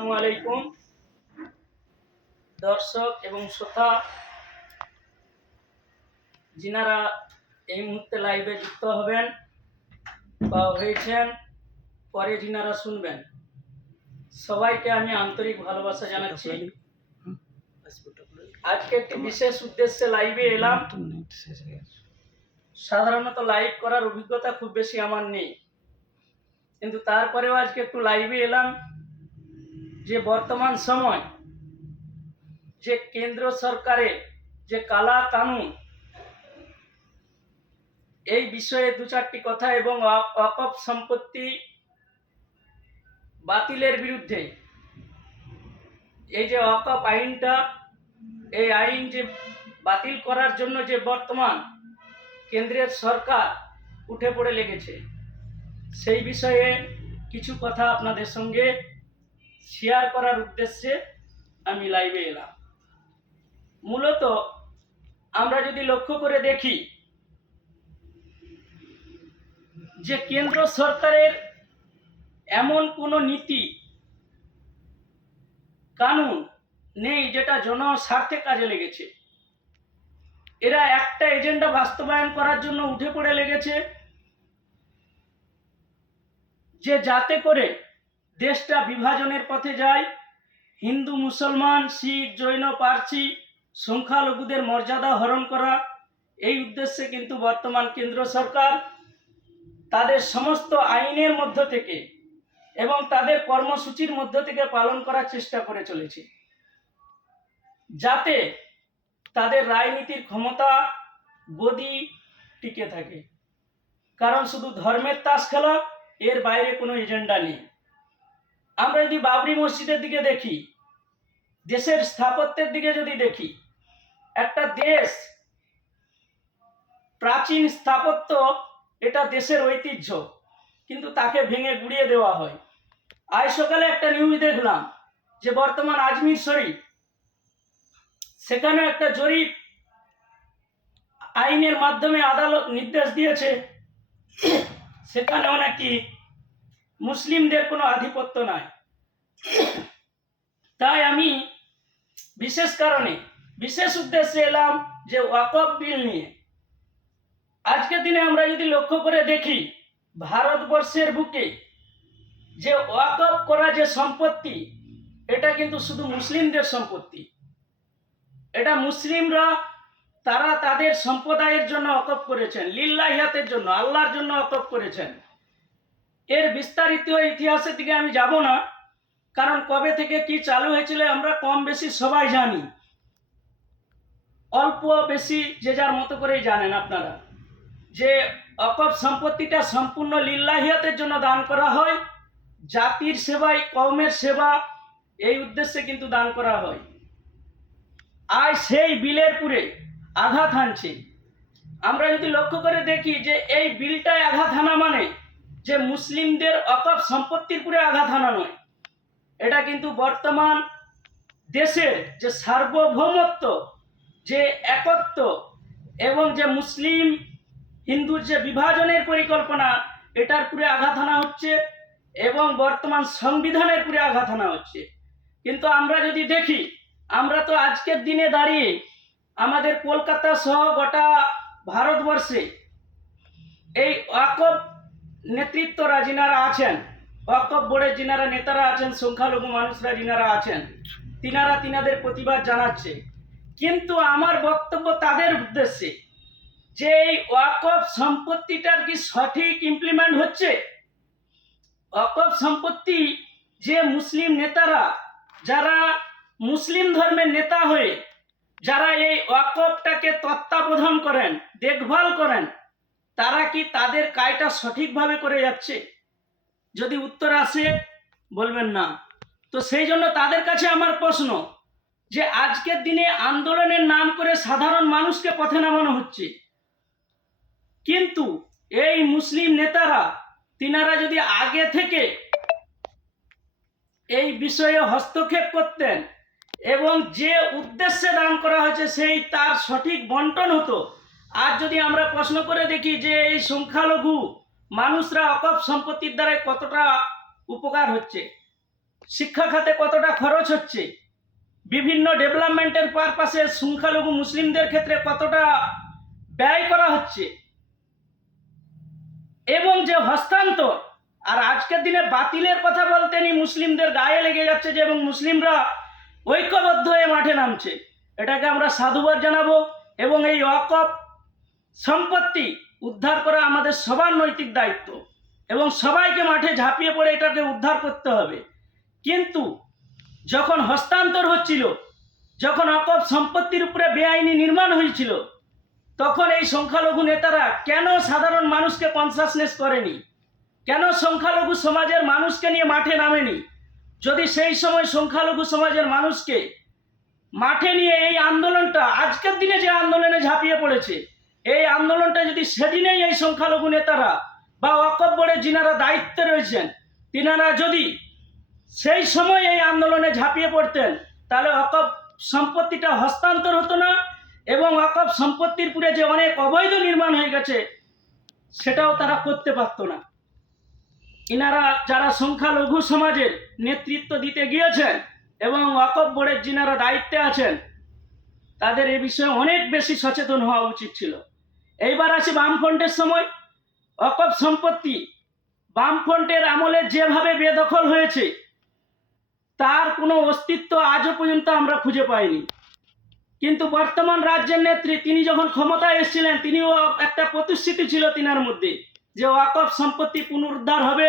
আসসালামু আলাইকুম দর্শক এবং শ্রোতা যিনারা এই মুহূর্তে লাইভে যুক্ত হবেন বা হয়েছেন, পরে যিনারা শুনবেন, সবাইকে আমি আন্তরিক ভালোবাসা জানাচ্ছি। আজকে একটি বিশেষ উদ্দেশ্যে লাইভে এলাম। সাধারণত লাইভ করার অভিজ্ঞতা খুব বেশি আমার নেই, কিন্তু তারপরেও আজকে একটু লাইভে এলাম যে বর্তমান সময় যে কেন্দ্র সরকারের যে কালা কানুন, এই বিষয়ে দু চারটি কথা এবং ওয়াকফ সম্পত্তি বাতিলের বিরুদ্ধে এই যে ওয়াকফ আইনটা, এই আইন যে বাতিল করার জন্য যে বর্তমান কেন্দ্রের সরকার উঠে পড়ে লেগেছে, সেই বিষয়ে কিছু কথা আপনাদের সঙ্গে শেয়ার করার উদ্দেশ্যে আমি লাইভে এলাম। মূলত আমরা যদি লক্ষ্য করে দেখি যে কেন্দ্র সরকারের এমন কোনো নীতি কানুন নেই যেটা জনস্বার্থে কাজে লেগেছে। এরা একটা এজেন্ডা বাস্তবায়ন করার জন্য উঠে পড়ে লেগেছে যে যাতে করে দেশটা বিভাজনের পথে যায়, হিন্দু মুসলমান শিখ জৈন পারসি সংখ্যালঘুদের মর্যাদা হরণ করা, এই উদ্দেশ্যে কিন্তু বর্তমান কেন্দ্র সরকার তাদের সমস্ত আইনের মধ্য থেকে এবং তাদের কর্মসূচির মধ্য থেকে পালন করার চেষ্টা করে চলেছে, যাতে তাদের রাজনীতির ক্ষমতা গদি টিকে থাকে। কারণ শুধু ধর্মের তাস খেলা, এর বাইরে কোনো এজেন্ডা নেই। আমরা যদি বাবরি মসজিদের দিকে দেখি, দেশের স্থাপত্যের দিকে যদি দেখি, একটা দেশ প্রাচীন স্থাপত্য, এটা দেশের ঐতিহ্য, কিন্তু তাকে ভেঙে গুড়িয়ে দেওয়া হয়। আজ সকালে একটা নিউজ দেখলাম যে বর্তমান আজমির শরীফ, সেখানে একটা জরিপ আইনের মাধ্যমে আদালত নির্দেশ দিয়েছে, সেখানেও নাকি মুসলিমদের কোনো আধিপত্য নাই। তাই আমি বিশেষ উদ্দেশ্যে এলাম যে ওয়াকফ বিল নিয়ে। আজকের দিনে আমরা যদি লক্ষ্য করে দেখি, ভারতবর্ষের বুকে যে ওয়াকফ করা যে সম্পত্তি, এটা কিন্তু শুধু মুসলিমদের সম্পত্তি। এটা মুসলিমরা তারা তাদের সম্প্রদায়ের জন্য ওয়াকফ করেছেন, লিল্লাহিয়াতের জন্য, আল্লাহর জন্য ওয়াকফ করেছেন। এর বিস্তারিত ইতিহাসের দিকে আমি যাব না, কারণ কবে থেকে কি চালু হয়েছিল আমরা কম বেশি সবাই জানি, অল্প বেশি যে যার মতো করেই জানেন আপনারা, যে ওয়াকফ সম্পত্তিটা সম্পূর্ণ লিল্লাহিয়াতের জন্য দান করা হয়, জাতির সেবায়, কওমের সেবা, এই উদ্দেশ্যে কিন্তু দান করা হয়। আজ সেই বিলের পুরে আঘাত হানছে। আমরা যদি লক্ষ্য করে দেখি যে এই বিলটায় আঘাত হানা মানে যে মুসলিমদের ওয়াকফ সম্পত্তির পুরে আঘাত হানা নয়, এটা কিন্তু বর্তমান দেশের যে সার্বভৌমত্ব, যে একত্ব এবং যে মুসলিম হিন্দুর যে বিভাজনের পরিকল্পনা, এটার পুরে আঘাত হানা হচ্ছে এবং বর্তমান সংবিধানের পুরে আঘাত হানা হচ্ছে। কিন্তু আমরা যদি দেখি, আমরা তো আজকের দিনে দাঁড়িয়ে আমাদের কলকাতা সহ গোটা ভারতবর্ষে এই ওয়াকফ নেতৃত্বরা যিনারা আছেন, ওয়াকফ বোর্ডের যিনারা নেতারা আছেন, সংখ্যালঘু মানুষরা যিনারা আছেন, তিনাদের প্রতিবাদ জানাচ্ছে। কিন্তু আমার বক্তব্য তাদের উদ্দেশ্যে যে এই ওয়াকফ সম্পত্তিটার কি সঠিক ইমপ্লিমেন্ট হচ্ছে? ওয়াকফ সম্পত্তি যে মুসলিম নেতারা, যারা মুসলিম ধর্মের নেতা হয়ে যারা এই ওয়াকফটাকে তত্ত্বাবধান করেন, দেখভাল করেন, তারা কি তাদের কাজটা সঠিকভাবে করে যাচ্ছে? যদি উত্তর আসে বলবেন না। তো সেই জন্য তাদের কাছে আমার প্রশ্ন যে আজকের দিনে আন্দোলনের নাম করে সাধারণ মানুষকে পথে নামানো হচ্ছে, কিন্তু এই মুসলিম নেতারা তিনারা যদি আগে থেকে এই বিষয়ে হস্তক্ষেপ করতেন এবং যে উদ্দেশ্যে দান করা হয়েছে সেই তার সঠিক বন্টন হতো। আর যদি আমরা প্রশ্ন করে দেখি যে এই সংখ্যালঘু মানুষরা ওয়াকফ সম্পত্তির দ্বারা কতটা উপকার হচ্ছে, শিক্ষা খাতে কতটা খরচ হচ্ছে, বিভিন্ন ডেভেলপমেন্টের পারপাসে সংখ্যালঘু মুসলিমদের ক্ষেত্রে কতটা ব্যয় করা হচ্ছে, এবং যে হস্তান্তর, আর আজকের দিনে বাতিলের কথা বলতেনি মুসলিমদের গায়ে লেগে যাচ্ছে যে, এবং মুসলিমরা ঐক্যবদ্ধ হয়ে মাঠে নামছে, এটাকে আমরা সাধুবাদ জানাবো। এবং এই ওয়াকফ সম্পত্তি উদ্ধার করা আমাদের সবার নৈতিক দায়িত্ব, এবং সবাইকে মাঠে ঝাঁপিয়ে পড়ে এটাকে উদ্ধার করতে হবে। কিন্তু যখন হস্তান্তর হচ্ছিল, যখন ওয়াকফ সম্পত্তির উপরে বেআইনি নির্মাণ হয়েছিল, তখন এই সংখ্যালঘু নেতারা কেন সাধারণ মানুষকে কনসাসনেস করেনি, কেন সংখ্যালঘু সমাজের মানুষকে নিয়ে মাঠে নামেনি? যদি সেই সময় সংখ্যালঘু সমাজের মানুষকে মাঠে নিয়ে এই আন্দোলনটা, আজকের দিনে যে আন্দোলনে ঝাঁপিয়ে পড়েছে, এই আন্দোলনটা যদি সেদিনেই এই সংখ্যালঘু নেতারা বা ওয়াকফ বোর্ডের যিনারা দায়িত্বে রয়েছেন তিনারা যদি সেই সময় এই আন্দোলনে ঝাঁপিয়ে পড়তেন, তাহলে ওয়াকফ সম্পত্তিটা হস্তান্তর হতো না, এবং ওয়াকফ সম্পত্তির পুরে যে অনেক অবৈধ নির্মাণ হয়ে গেছে সেটাও তারা করতে পারতো না। ইনারা যারা সংখ্যালঘু সমাজের নেতৃত্ব দিতে গিয়েছেন এবং ওয়াকফ বোর্ডের যিনারা দায়িত্বে আছেন, তাদের এ বিষয়ে অনেক বেশি সচেতন হওয়া উচিত ছিল। এইবার আসি বামফ্রন্টের সময়। ওয়াকফ সম্পত্তি বামফ্রন্টের আমলে যেভাবে বেদখল হয়েছে, তার কোনো অস্তিত্ব আজও পর্যন্ত আমরা খুঁজে পাইনি। কিন্তু বর্তমান রাজ্যের নেত্রী তিনি যখন ক্ষমতায় এসেছিলেন, তিনিও একটা প্রতিশ্রুতি ছিল তিনার মধ্যে যে ওয়াকফ সম্পত্তি পুনরুদ্ধার হবে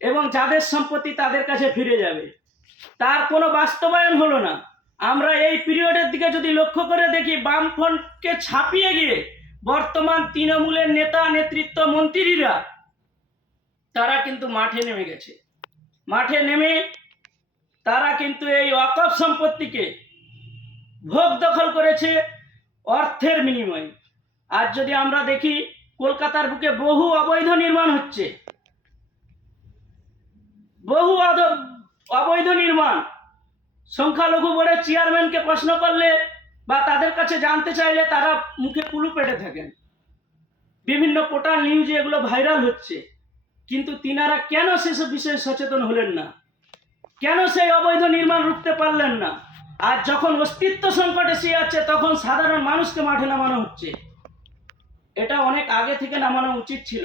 এবং যাদের সম্পত্তি তাদের কাছে ফিরে যাবে। তার কোনো বাস্তবায়ন হলো না। আমরা এই পিরিয়ডের দিকে যদি লক্ষ্য করে দেখি, বামফ্রন্টকে ছাপিয়ে গিয়ে বর্তমান তৃণমূলের নেতা নেতৃত্ব মন্ত্রীরা তারা কিন্তু মাঠে নেমে গেছে। মাঠে নেমে তারা কিন্তু এই ওয়াকফ সম্পত্তিকে ভোগ দখল করেছে অর্থের বিনিময়ে। আজ যদি আমরা দেখি, কলকাতার বুকে বহু অবৈধ নির্মাণ হচ্ছে, বহু অবৈধ নির্মাণ। সংখ্যালঘু বোর্ডের চেয়ারম্যানকে প্রশ্ন করলে বা তাদের কাছে জানতে চাইলে তারা মুখে কুলু পেটে থাকেন। বিভিন্ন পোর্টাল নিউজে এগুলো ভাইরাল হচ্ছে, কিন্তু তিনারা কেন সেসব বিষয়ে সচেতন হলেন না? কেন সেই অবৈধ নির্মাণ রুখতে পারলেন না? আর যখন অস্তিত্ব সংকট এসে যাচ্ছে, তখন সাধারণ মানুষকে মাঠে নামানো হচ্ছে। এটা অনেক আগে থেকে নামানো উচিত ছিল।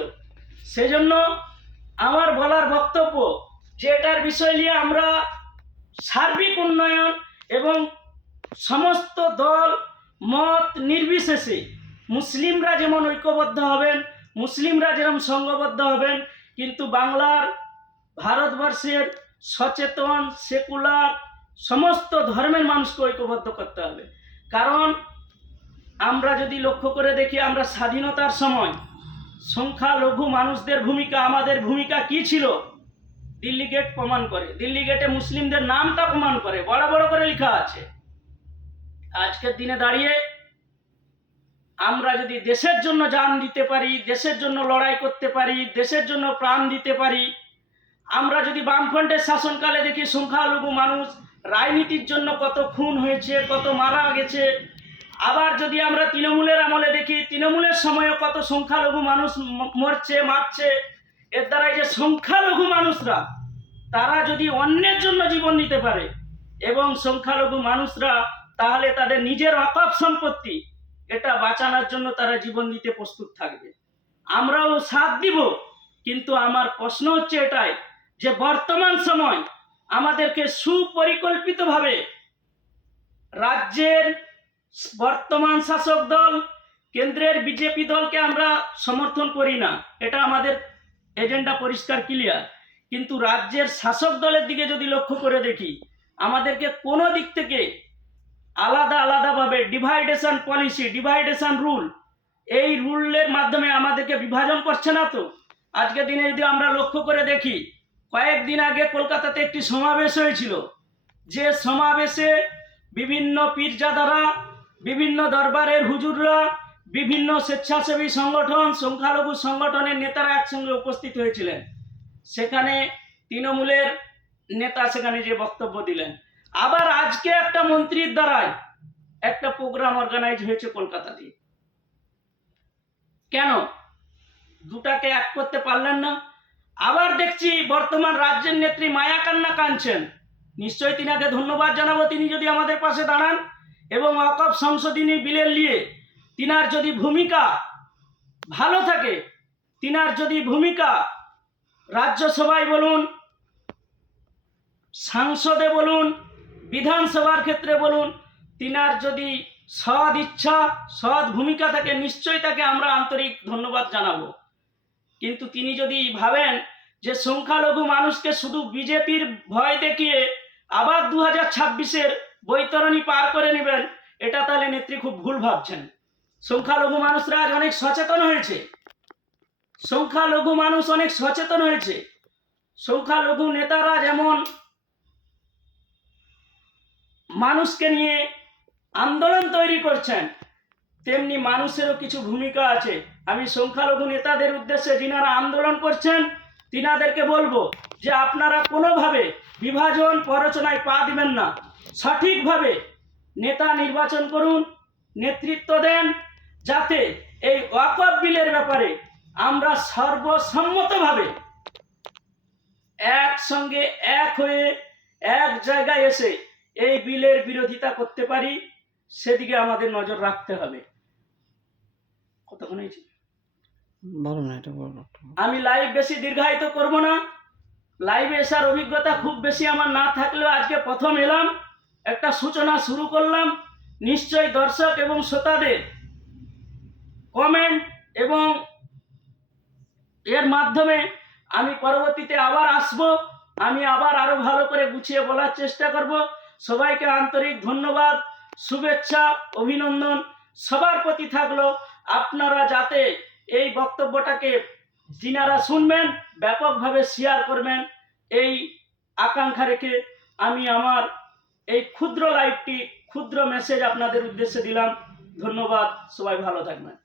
সেজন্য আমার বলার বক্তব্য যে এটার বিষয় নিয়ে আমরা সার্বিক উন্নয়ন এবং সমস্ত দল মত নির্বিশেষে মুসলিমরা যেমন ঐক্যবদ্ধ হবেন, মুসলিমরা যেমন সংঘবদ্ধ হবেন, কিন্তু বাংলার ভারতবর্ষের সচেতন সেকুলার সমস্ত ধর্মের মানুষকে ঐক্যবদ্ধ করতে হবে। কারণ আমরা যদি লক্ষ্য করে দেখি, আমরা স্বাধীনতার সময় সংখ্যালঘু মানুষদের ভূমিকা, আমাদের ভূমিকা কি ছিল, দিল্লি গেট প্রমাণ করে। দিল্লি গেটে মুসলিমদের নামটা প্রমাণ করে, বড় বড় করে লেখা আছে। আজকের দিনে দাঁড়িয়ে আমরা যদি দেশের জন্য জান দিতে পারি, দেশের জন্য লড়াই করতে পারি, দেশের জন্য প্রাণ দিতে পারি, আমরা যদি বামফ্রন্টের শাসনকালে দেখি সংখ্যালঘু মানুষ রাজনীতির জন্য কত খুন হয়েছে, কত মারা গেছে, আবার যদি আমরা তৃণমূলের আমলে দেখি, তৃণমূলের সময়ও কত সংখ্যালঘু মানুষ মরছে, মারছে, এর দ্বারা যে সংখ্যালঘু মানুষরা তারা যদি অন্যের জন্য জীবন দিতে পারে এবং সংখ্যালঘু মানুষরা তাহলে তাদের নিজের ওয়াকফ সম্পত্তি এটা বাঁচানোর জন্য তারা জীবন দিতে প্রস্তুত থাকবে, আমরাও সাথ দিব। কিন্তু আমার প্রশ্ন হচ্ছে এটাই যে বর্তমান সময় আমাদেরকে সুপরিকল্পিতভাবে রাজ্যের বর্তমান শাসক দল, কেন্দ্রের বিজেপি দলকে আমরা সমর্থন করি না, এটা আমাদের এজেন্ডা পরিষ্কার ক্লিয়ার। কিন্তু রাজ্যের শাসক দলের দিকে যদি লক্ষ্য করে দেখি, আমাদেরকে কোনো দিক থেকে আলাদা আলাদাভাবে ডিভাইডেশন পলিসি, ডিভাইডেশন রুল, এই রুলের মাধ্যমে আমাদেরকে বিভাজন করছে না তো। আজকের দিনে যদি আমরা লক্ষ্য করে দেখি, কয়েকদিন আগে কলকাতাতে একটি সমাবেশ হয়েছিল, যে সমাবেশে বিভিন্ন পীরজাদারা, বিভিন্ন দরবারের হুজুররা, বিভিন্ন স্বেচ্ছাসেবী সংগঠন, সংখ্যালঘু সংগঠনের নেতারা একসঙ্গে উপস্থিত হয়েছিলেন। সেখানে তৃণমূলের নেতা সেখানে যে বক্তব্য দিলেন। আবার আজকে একটা মন্ত্রীর দ্বারাই একটা প্রোগ্রাম অর্গানাইজ হয়েছে কলকাতাতে। কেন দুটাকে এক করতে পারলেন না? আবার দেখছি বর্তমান রাজ্যের নেত্রী মায়া কান্না কাঁদছেন নিশ্চয়ই তিনাকে ধন্যবাদ জানাবো, তিনি যদি আমাদের পাশে দাঁড়ান এবং ওয়াকফ সংশোধনী বিলের নিয়ে তিনার যদি ভূমিকা ভালো থাকে, তিনার যদি ভূমিকা রাজ্যসভায় বলুন, সাংসদে বলুন, বিধানসভার ক্ষেত্রে বলুন, তিনার যদি সৎ ইচ্ছা সৎ ভূমিকা থাকে, নিশ্চয়ই তাকে আমরা আন্তরিক ধন্যবাদ জানাবো। কিন্তু তিনি যদি ভাবেন যে সংখ্যালঘু মানুষকে শুধু বিজেপির ভয় দেখিয়ে আবার 2026-এর বৈতরণী পার করে নেবেন, এটা তাহলে নেত্রী খুব ভুল ভাবছেন। সংখ্যালঘু মানুষরা আজ অনেক সচেতন হয়েছে, সংখ্যালঘু মানুষ অনেক সচেতন হয়েছে। সংখ্যালঘু নেতারা যেমন মানুষকে নিয়ে আন্দোলন তৈরি করছেন, তেমনি মানুষেরও কিছু ভূমিকা আছে। আমি সংখ্যালঘু নেতাদের উদ্দেশ্যে যিনারা আন্দোলন করছেন তিনাদেরকে বলবো যে আপনারা কোনোভাবে বিভাজন প্ররোচনায় পা দিবেন না, সঠিকভাবে নেতা নির্বাচন করুন, নেতৃত্ব দেন, যাতে এই ওয়াকফ বিলের ব্যাপারে আমরা সর্বসম্মতভাবে একসঙ্গে এক হয়ে এক জায়গায় এসে এই বিলের বিরোধিতা করতে পারি, সেদিকে আমাদের নজর রাখতে হবে। কতক্ষণ হয়েছে? আমি লাইভ বেশি দীর্ঘায়িত করব না। লাইভে আসার অভিজ্ঞতা খুব বেশি আমার না থাকলেও আজকে প্রথম এলাম, একটা সূচনা শুরু করলাম। নিশ্চয়ই দর্শক এবং শ্রোতাদের কমেন্ট এবং এর মাধ্যমে আমি পরবর্তীতে আবার আসব, আমি আবার আরো ভালো করে গুছিয়ে বলার চেষ্টা করব। সবাইকে আন্তরিক ধন্যবাদ, শুভেচ্ছা, অভিনন্দন সবার প্রতি থাকলো। আপনারা যাতে এই বক্তব্যটাকে যিনারা শুনবেন ব্যাপকভাবে শেয়ার করবেন, এই আকাঙ্ক্ষা রেখে আমি আমার এই ক্ষুদ্র লাইভটি ক্ষুদ্র মেসেজ আপনাদের উদ্দেশ্যে দিলাম। ধন্যবাদ, সবাই ভালো থাকবেন।